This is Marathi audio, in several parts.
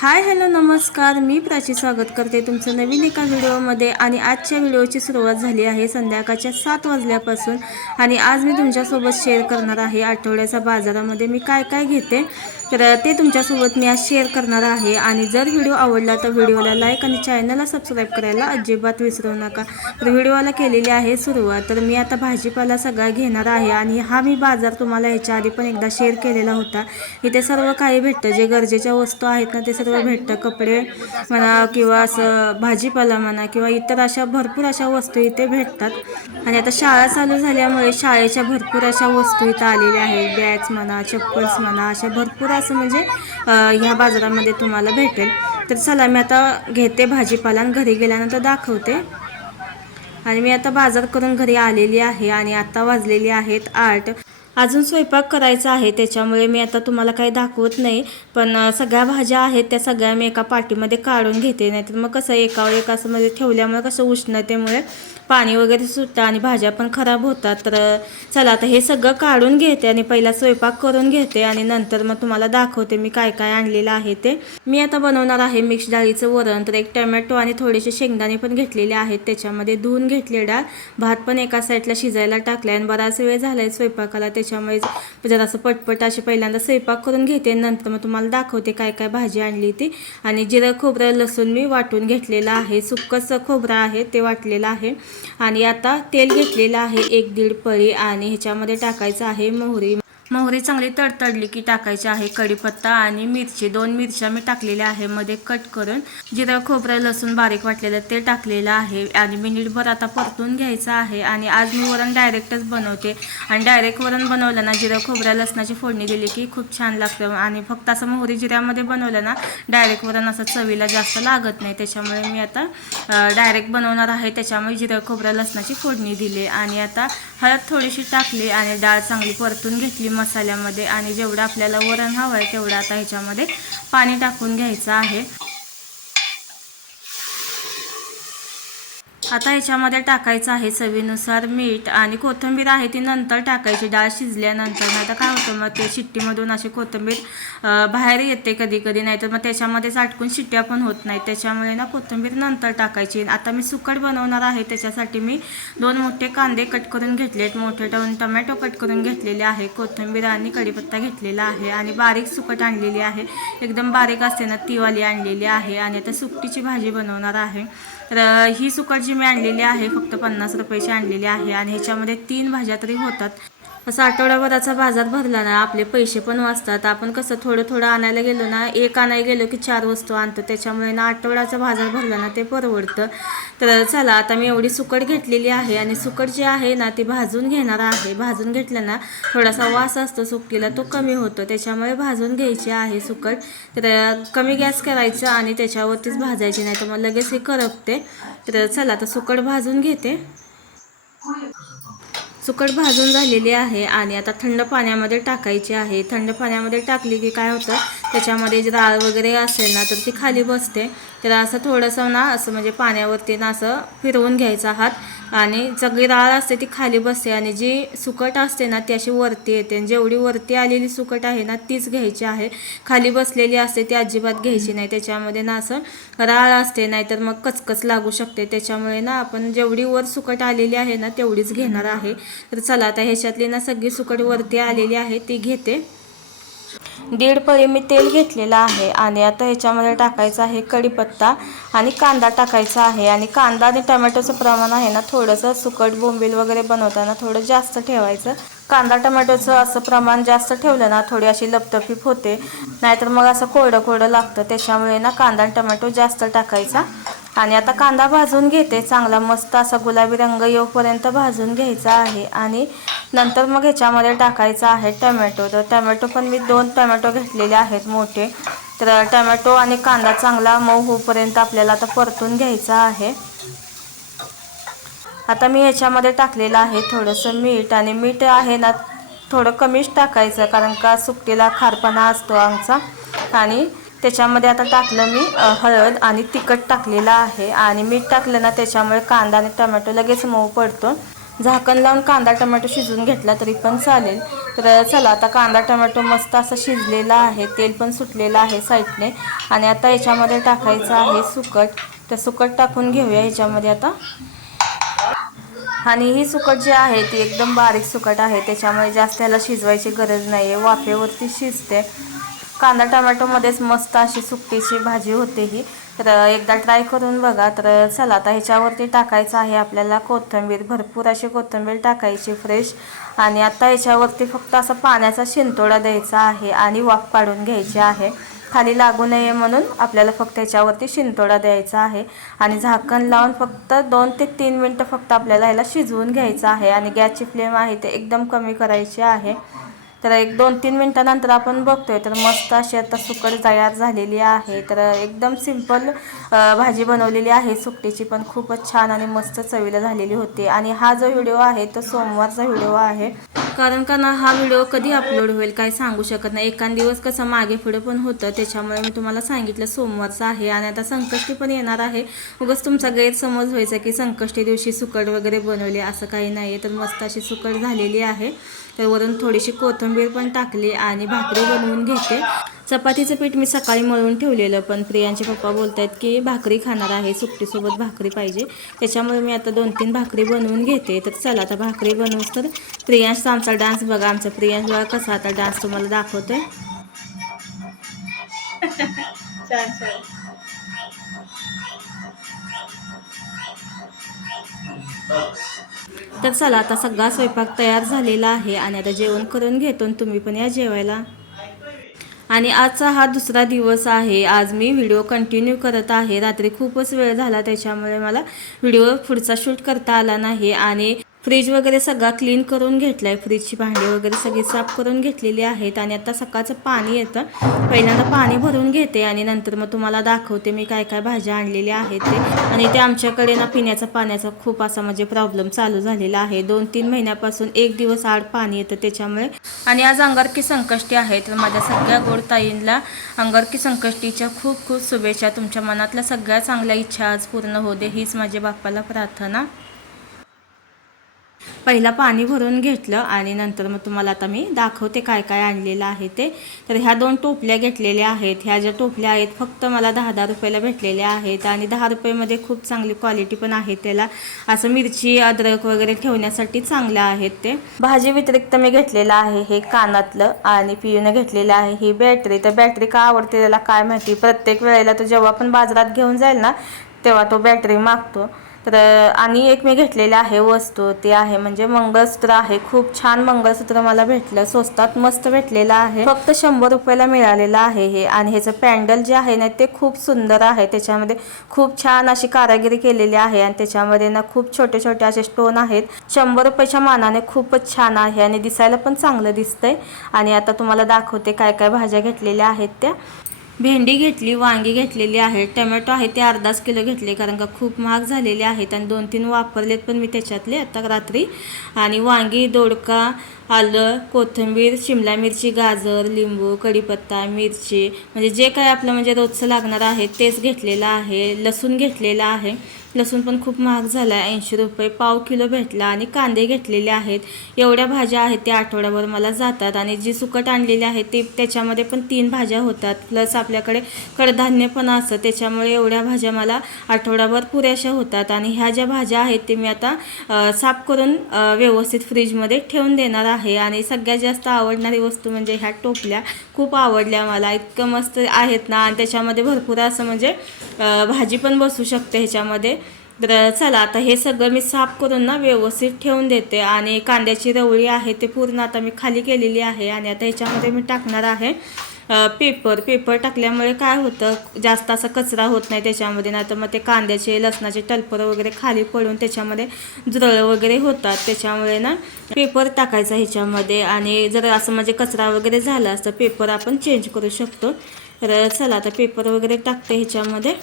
हाय हॅलो नमस्कार. मी प्राची स्वागत करते तुमचं नवीन एका व्हिडिओमध्ये. आणि आजच्या व्हिडिओची सुरुवात झाली आहे संध्याकाळच्या सात वाजल्यापासून. आणि आज मी तुमच्यासोबत शेअर करणार आहे आठवड्याच्या बाजारामध्ये मी काय काय घेते. तर ते तुमच्यासोबत मी आज शेअर करणार आहे. आणि जर व्हिडिओ आवडला तर व्हिडिओला लाईक आणि चॅनलला सबस्क्राईब करायला अजिबात विसरू नका. तर व्हिडिओला केलेली आहे सुरुवात. तर मी आता भाजीपाला सगळा घेणार आहे आणि हा मी बाजार तुम्हाला ह्याच्या आधी पण एकदा शेअर केलेला होता. इथे सर्व काही भेटतं. जे गरजेच्या वस्तू आहेत ना ते सर्व भेटतं. कपडे म्हणा किंवा असं भाजीपाला म्हणा किंवा इतर अशा भरपूर अशा वस्तू इथे भेटतात. आणि आता शाळा चालू झाल्यामुळे शाळेच्या भरपूर अशा वस्तू इथं आलेल्या आहेत. बॅग्स म्हणा चप्पल्स म्हणा अशा भरपूर असं म्हणजे ह्या बाजारामध्ये तुम्हाला भेटेल. तर चला मी आता घेते भाजीपाला आणि घरी गेल्यानंतर दाखवते. आणि मी आता बाजार करून घरी आलेली आहे आणि आता वाजलेली आहेत आठ. अजून स्वयंपाक करायचा आहे त्याच्यामुळे मी आता तुम्हाला काही दाखवत नाही. पण सगळ्या भाज्या आहेत त्या सगळ्या मी एका पाटीमध्ये काढून घेते. नाहीतर मग कसं एकावर एक असं म्हणजे ठेवल्यामुळे कसं उष्णतेमुळे पाणी वगैरे सुटतं आणि भाज्या पण खराब होतात. तर चला आता हे सगळं काढून घेते आणि पहिला स्वयंपाक करून घेते आणि नंतर मग तुम्हाला दाखवते मी काय काय आणलेलं आहे ते. मी आता बनवणार आहे मिक्स डाळीचं वरण. तर एक टोमॅटो आणि थोडेसे शेंगदाणे पण घेतलेले आहेत. त्याच्यामध्ये धुवून घेतले डाळ भात पण एका साईडला शिजायला टाकलाय आणि बराच वेळ झालाय स्वयंपाकाला. त्याच्यामुळे जरासं पटपट अशी पहिल्यांदा स्वयंपाक करून घेते नंतर मग तुम्हाला दाखवते काय काय भाजी आणली ती. आणि जिरं खोबरं लसूण मी वाटून घेतलेलं आहे. सुक्कच खोबरं आहे ते वाटलेलं आहे. आणि आता तेल घेतलेलं आहे एक दीड पळी आणि ह्याच्यामध्ये टाकायचं आहे मोहरी. मोहरी चांगली तडतडली की टाकायची आहे कढीपत्ता आणि मिरची. दोन मिरच्या मी टाकलेल्या आहे. मध्ये कट करून जिरं खोबरं लसूण बारीक वाटलेलं ते टाकलेलं आहे. आणि मिनिटभर आता परतून घ्यायचं आहे. आणि आज मी वरण डायरेक्टच बनवते. आणि डायरेक्ट वरण बनवलं ना जिरं खोबऱ्या लसणाची फोडणी दिली की खूप छान लागतं. आणि फक्त असं मोहरी जिऱ्यामध्ये बनवलं ना डायरेक्ट वरण असं चवीला जास्त लागत नाही. त्याच्यामुळे मी आता डायरेक्ट बनवणार आहे. त्याच्यामुळे जिरं खोबऱ्या लसणाची फोडणी दिली. आणि आता हळद थोडीशी टाकली आणि डाळ चांगली परतून घेतली. मसाल्यामध्ये आणि जेवढं आपल्याला वरण हवं आहे तेवढं आता ह्याच्यामध्ये पाणी टाकून घ्यायचं आहे. आता ह्याच्यामध्ये टाकायचं आहे चवीनुसार मीठ आणि कोथिंबीर आहे ती नंतर टाकायची. डाळ शिजल्यानंतर. नाही तर काय होतं मग ते शिट्टीमधून अशी कोथिंबीर बाहेर येते कधी कधी. नाहीतर मग त्याच्यामध्येच अटकून शिट्ट्या पण होत नाही त्याच्यामुळे ना कोथिंबीर नंतर टाकायची. आता मी सुकट बनवणार आहे. त्याच्यासाठी मी दोन मोठे कांदे कट करून घेतलेत मोठे दोन टमॅटो कट करून घेतलेले आहे. कोथिंबीर आणि कढीपत्ता घेतलेला आहे आणि बारीक सुकट आणलेली आहे. एकदम बारीक असते ना तीवाली आणलेली आहे. आणि आता सुकटीची भाजी बनवणार आहे. तर ही सुकट जी मी आणलेली आहे. फक्त पन्नास रुपयाची आणलेली आहे आणि ह्याच्यामध्ये तीन भाज्या तरी होतात. असं आठवड्याभराचा बाजार भरला ना आपले पैसे पण वाचतात. आपण कसं थोडं थोडं आणायला गेलो ना एक आणायला गेलो की चार वस्तू आणतो. त्याच्यामुळे ना आठवड्याचा बाजार भरला ना ते परवडतं. तर चला आता मी एवढी सुकट घेतलेली आहे आणि सुकट जी आहे ना ती भाजून घेणार आहे. भाजून घेतलं ना थोडासा वास असतो सुकटीला तो कमी होतो. त्याच्यामुळे भाजून घ्यायची आहे सुकट. तर कमी गॅस करायचं आणि त्याच्यावरतीच भाजायची नाही तर मग लगेच हे करपते. तर चला आता सुकट भाजून घेते. सुकट भाजून झालेली आहे आणि आता थंड पाण्यामध्ये टाकायची आहे. थंड पाण्यामध्ये टाकली की काय होतं? त्याच्यामध्ये जी डाळ वगैरे असेल ना तर ती खाली बसते. तर असं थोडंसं ना असं म्हणजे पाण्यावरती ना असं फिरवून घ्यायचा हात. आणि सगळी डाळ असते ती खाली बसते आणि जी सुकट असते ना ती अशी वरती येते. आणि जेवढी वरती आलेली सुकट आहे ना तीच घ्यायची आहे. खाली बसलेली असते ती अजिबात घ्यायची नाही. त्याच्यामध्ये ना असं राळ असते नाहीतर मग कचकच लागू शकते. त्याच्यामुळे ना आपण जेवढी वर सुकट आलेली आहे ना तेवढीच घेणार आहे. तर चला आता ह्याच्यातली ना सगळी सुकट वरती आलेली आहे ती घेते. दीड पळी मी तेल घेतलेलं आहे आणि आता ह्याच्यामध्ये टाकायचं आहे कढीपत्ता आणि कांदा टाकायचा आहे. आणि कांदा आणि टमॅटोचं प्रमाण आहे ना थोडंसं सुकट बोंबील वगैरे बनवताना थोडं जास्त ठेवायचं. कांदा टमॅटोचं असं प्रमाण जास्त ठेवलं ना थोडी अशी लपतपीप होते. नाहीतर मग असं कोरडं कोरडं लागतं. त्याच्यामुळे ना कांदा आणि टमॅटो जास्त टाकायचा. आणि आता कांदा भाजून घेते. चांगला मस्त असा गुलाबी रंग येऊपर्यंत भाजून घ्यायचा आहे. आणि नंतर मग ह्याच्यामध्ये टाकायचा आहे टमॅटो. तर टमॅटो पण मी दोन टमॅटो घेतलेले आहेत मोठे. तर टमॅटो आणि कांदा चांगला मऊ होऊपर्यंत आपल्याला आता परतून घ्यायचा आहे. आता मी ह्याच्यामध्ये टाकलेलं आहे थोडंसं मीठ. आणि मीठ आहे ना थोडं कमीच टाकायचं कारण का सुकटीला खारपणा असतो आमचा. आणि त्याच्यामध्ये आता टाकलं मी हळद आणि तिखट टाकलेलं आहे. आणि मीठ टाकलं ना त्याच्यामुळे कांदा आणि टमॅटो लगेच मऊ पडतो. झाकण लावून कांदा टोमॅटो शिजवून घेतला तरी पण चालेल. तर चला आता कांदा टोमॅटो मस्त असं शिजलेला आहे. तेल पण सुटलेलं आहे साईडने. आणि आता याच्यामध्ये टाकायचं आहे सुकट. तर सुकट टाकून घेऊया ह्याच्यामध्ये आता. आणि ही सुकट जी आहे ती एकदम बारीक सुकट आहे. त्याच्यामुळे जास्त याला शिजवायची गरज नाही आहे वाफेवरती शिजते. कांदा टोमॅटोमध्येच मस्त अशी सुकटीची भाजी होते ही. तर एकदा ट्राय करून बघा. तर चला आता ह्याच्यावरती टाकायचं आहे आपल्याला कोथिंबीर. भरपूर अशी कोथिंबीर टाकायची फ्रेश. आणि आता ह्याच्यावरती फक्त असा पाण्याचा शिंतोडा द्यायचा आहे आणि वाफ काढून घ्यायची आहे. खाली लागू नये म्हणून आपल्याला फक्त याच्यावरती शिंतोडा द्यायचा आहे. आणि झाकण लावून फक्त दोन ते तीन मिनटं फक्त आपल्याला ह्याला शिजवून घ्यायचं आहे. आणि गॅसची फ्लेम आहे ते एकदम कमी करायची आहे. तर एक दोन तीन मिनटानंतर आपण बघतोय तर मस्त अशी आता सुकट तयार झालेली आहे. तर एकदम सिंपल भाजी बनवलेली आहे. सुकटीची पण खूपच छान आणि मस्त चवीला झालेली होती. आणि हा जो व्हिडिओ आहे तो सोमवारचा व्हिडिओ आहे. कारण का ना हा व्हिडिओ कधी अपलोड होईल काय सांगू शकत नाही. एखाद दिवस कसं मागे पुढे पण होतं. त्याच्यामुळे मी तुम्हाला सांगितलं सोमवारचं आहे. आणि आता संकष्टी पण येणार आहे. उगाच तुमचा गैरसमज व्हायचा की संकष्टी दिवशी सुकट वगैरे बनवली असं काही नाही आहे तर मस्त अशी सुकट झालेली आहे. तर वरून थोडीशी कोथिंबीर पण टाकली आणि भाकरी बनवून घेते. चपातीचं पीठ मी सकाळी मळून ठेवलेलं पण प्रियांचे पप्पा बोलत आहेत की भाकरी खाणार आहे सुकटीसोबत भाकरी पाहिजे. त्याच्यामुळे मी आता दोन तीन भाकरी बनवून घेते. तर चला आता भाकरी बनवूस तर प्रियांशचा आमचा डान्स बघा आमचा. प्रियांश बघा कसा आता डान्स तुम्हाला दाखवतोय. छान छान. तर चला आता सगळा स्वयंपाक तयार झालेला आहे आणि आता जेवण करून घेतो आणि तुम्ही पण या जेवायला. आणि आजचा हा दुसरा दिवस आहे. आज मी व्हिडिओ कंटिन्यू करत आहे. रात्री खूपच वेळ झाला त्याच्यामुळे मला व्हिडिओ पुढचा शूट करता आला नाही. आणि फ्रीज वगैरे सगळा क्लीन करून घेतलाय. फ्रीजची भांडी वगैरे सगळी साफ करून घेतलेली आहेत आणि आता सकाळचं पाणी येतं. पहिल्यांदा पाणी भरून घेते आणि नंतर मग तुम्हाला दाखवते मी काय काय भाज्या आणलेल्या आहेत ते. आणि ते आमच्याकडे ना पिण्याचा पाण्याचा खूप असा म्हणजे प्रॉब्लेम चालू झालेला आहे. दोन तीन महिन्यापासून एक दिवस आड पाणी येतं त्याच्यामुळे. आणि आज अंगारकी संकष्टी आहे तर माझ्या सगळ्या गोड ताईंना अंगारकी संकष्टीच्या खूप खूप शुभेच्छा. तुमच्या मनातल्या सगळ्या चांगल्या इच्छा आज पूर्ण होऊ दे. हीच माझ्या बाप्पाला प्रार्थना. पहिला पाणी भरून घेतलं आणि नंतर मग तुम्हाला आता मी दाखवते काय काय आणलेलं आहे ते. तर ह्या दोन टोपल्या घेतलेल्या आहेत. ह्या ज्या टोपल्या आहेत फक्त मला दहा दहा रुपयाला भेटलेल्या आहेत आणि दहा रुपयेमध्ये खूप चांगली क्वालिटी पण आहे त्याला. असं मिरची अद्रक वगैरे ठेवण्यासाठी चांगल्या आहेत ते. भाजी व्यतिरिक्त मी घेतलेलं आहे हे कानातलं आणि पियूने घेतलेलं आहे ही बॅटरी तर बॅटरी का आवडते त्याला काय माहिती? प्रत्येक वेळेला तो जेव्हा पण बाजारात घेऊन जाईल ना तेव्हा तो बॅटरी मागतो. तर आणि एक मी घेतलेलं आहे वस्तू ते आहे म्हणजे मंगळसूत्र आहे. खूप छान मंगळसूत्र मला भेटलं स्वस्तात मस्त भेटलेलं आहे. फक्त शंभर रुपयाला मिळालेलं आहे हे. आणि ह्याचं पॅन्डल जे आहे ना ते खूप सुंदर आहे. त्याच्यामध्ये खूप छान अशी कारागिरी केलेली आहे आणि त्याच्यामध्ये ना खूप छोटे छोटे असे स्टोन आहेत. शंभर रुपयाच्या मानाने खूपच छान आहे आणि दिसायला पण चांगलं दिसतंय. आणि आता तुम्हाला दाखवते काय काय भाज्या घेतलेल्या आहेत त्या. भेंडी घेतली वांगी घेतलेली आहे टमॅटो आहे ते अर्धाच किलो घेतले कारण का खूप महाग झालेले आहेत आणि दोन तीन वापरलेत पण मी त्याच्यातले आता रात्री. आणि वांगी दोडका आलं कोथिंबीर शिमला मिरची गाजर लिंबू कढीपत्ता मिरची म्हणजे जे काय आपलं म्हणजे रोजचं लागणार आहे तेच घेतलेलं आहे लसूण घेतलेलं आहे. लसूण पण खूप महाग झाला आहे ऐंशी रुपये पाव किलो भेटला आणि कांदे घेतलेले आहेत. एवढ्या भाज्या आहेत त्या आठवड्याभर मला जातात आणि जी सुकट आणलेली आहे ती त्याच्यामध्ये पण तीन भाज्या होतात. प्लस आपल्याकडे कडधान्य पण असतं त्याच्यामुळे एवढ्या भाज्या मला आठवड्याभर पुरेशा होतात. आणि ह्या ज्या भाज्या आहेत ते मी आता साफ करून व्यवस्थित फ्रीजमध्ये ठेवून देणार आहे. आहे आणि सगळ्यात जास्त आवडणारी वस्तू म्हणजे ह्या टोपल्या खूप आवडल्या मला. इतकं मस्त आहेत ना आणि त्याच्यामध्ये भरपूर असं म्हणजे भाजी पण बसू शकते ह्याच्यामध्ये. तर चला आता हे सगळं मी साफ करून ना व्यवस्थित ठेवून देते आणि कांद्याची रवळी आहे ते पूर्ण आता मी खाली केलेली आहे आणि आता ह्याच्यामध्ये मी टाकणार आहे. पेपर पेपर टाकल्यामुळे काय होतं? जास्त असा कचरा होत नाही त्याच्यामध्ये नाही तर मग ते कांद्याचे लसणाचे टलपर वगैरे खाली पडून त्याच्यामध्ये जुरळं वगैरे होतात. त्याच्यामुळे ना पेपर टाकायचा ह्याच्यामध्ये आणि जर असं म्हणजे कचरा वगैरे झाला असतं पेपर आपण चेंज करू शकतो. तर चला आता पेपर वगैरे टाकते ह्याच्यामध्ये.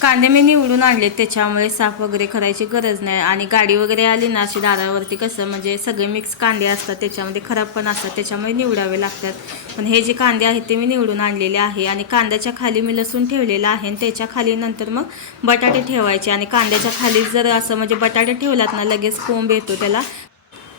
कांदे मी निवडून आणले त्याच्यामुळे साफ वगैरे करायची गरज नाही. आणि गाडी वगैरे आली ना अशी दारावरती कसं म्हणजे सगळे मिक्स कांदे असतात त्याच्यामध्ये खराब पण असतात त्याच्यामुळे निवडावे लागतात. पण हे जे कांदे आहेत ते मी निवडून आणलेले आहे. आणि कांद्याच्या खाली मी लसूण ठेवलेला आहे आणि त्याच्याखाली नंतर मग बटाटे ठेवायचे. आणि कांद्याच्या खाली जर असं म्हणजे बटाटे ठेवलात ना लगेच कोंब येतो त्याला.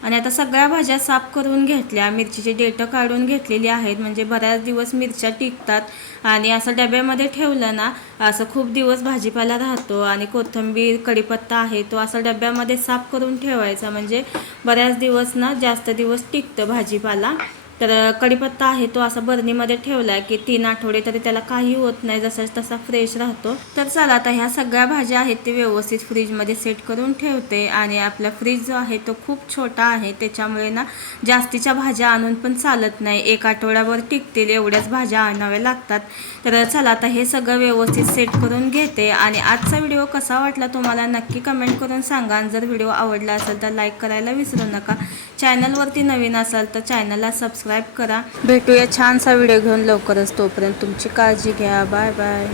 आणि आता सगळ्या भाज्या साफ करून घेतल्या. मिरचीचे डेटं काढून घेतलेली आहेत. म्हणजे बऱ्याच दिवस मिरच्या टिकतात. आणि असं डब्यामध्ये ठेवलं ना असं खूप दिवस भाजीपाला राहतो आणि कोथिंबीर कढीपत्ता आहे तो असं डब्यामध्ये साफ करून ठेवायचा. म्हणजे बऱ्याच दिवस ना जास्त दिवस टिकतं भाजीपाला. तर कढीपत्ता आहे तो असा बरणीमध्ये ठेवला की तीन आठवडे तरी त्याला काही होत नाही जसाच तसा फ्रेश राहतो. तर चला आता ह्या सगळ्या भाज्या आहेत ते व्यवस्थित फ्रीजमध्ये सेट करून ठेवते आणि आपला फ्रीज जो आहे तो खूप छोटा आहे त्याच्यामुळे ना जास्तीच्या भाज्या आणून पण चालत नाही. एक आठवड्यावर टिकतील एवढ्याच भाज्या आणाव्या लागतात. तर चला आता हे सगळं व्यवस्थित सेट करून घेते आणि आजचा व्हिडिओ कसा वाटला तुम्हाला नक्की कमेंट करून सांगा. आणि जर व्हिडिओ आवडला असेल तर लाईक करायला विसरू नका. चॅनलवरती नवीन असाल तर चॅनलला सबस्क्राईब करा. भेटूया छानसा व्हिडिओ घेऊन लवकरच. तोपर्यंत तुमची काळजी घ्या. Bye bye.